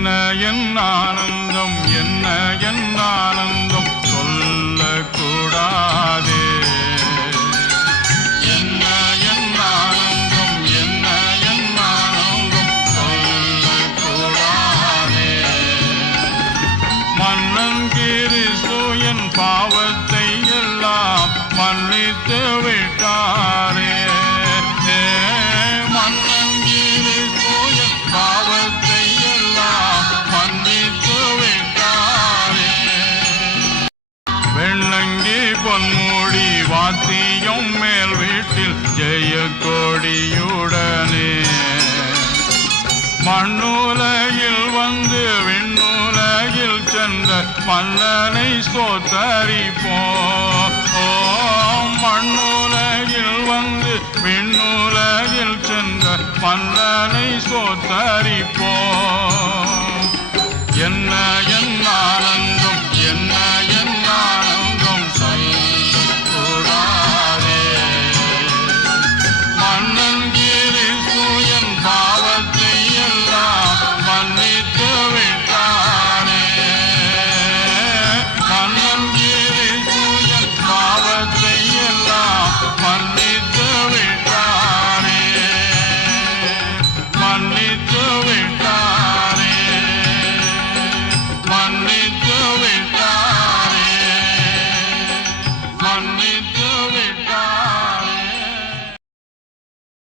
என்ன என் ஆனந்தம், என்ன என் ஆனந்தம் சொல்லக்கூடாதே. என்ன என் ஆனந்தம், என்ன என் ஆனந்தம் சொல்லக்கூடாதே. மன்னன் கிறிஸ்து என் பாவத்தை எல்லாம் மன்னித்து விட்டாரே. மன்னன் கிறிஸ்து என் பாவத்தை எல்லாம் மன்னித்து விட்டாரே. வெள்ளங்கி பொன்மூடி வாத்தியம் மேல் வீட்டில் ஜெய கொடியுடனே மண்ணுலகில் வந்து விண்ணுலகில் சென்ற மன்னனை ஸ்தோத்தரிப்போம். மண்ணுலகில் வந்து விண்ணுலகில் சென்ற மன்னனை ஸ்தோத்தரிப்போம்.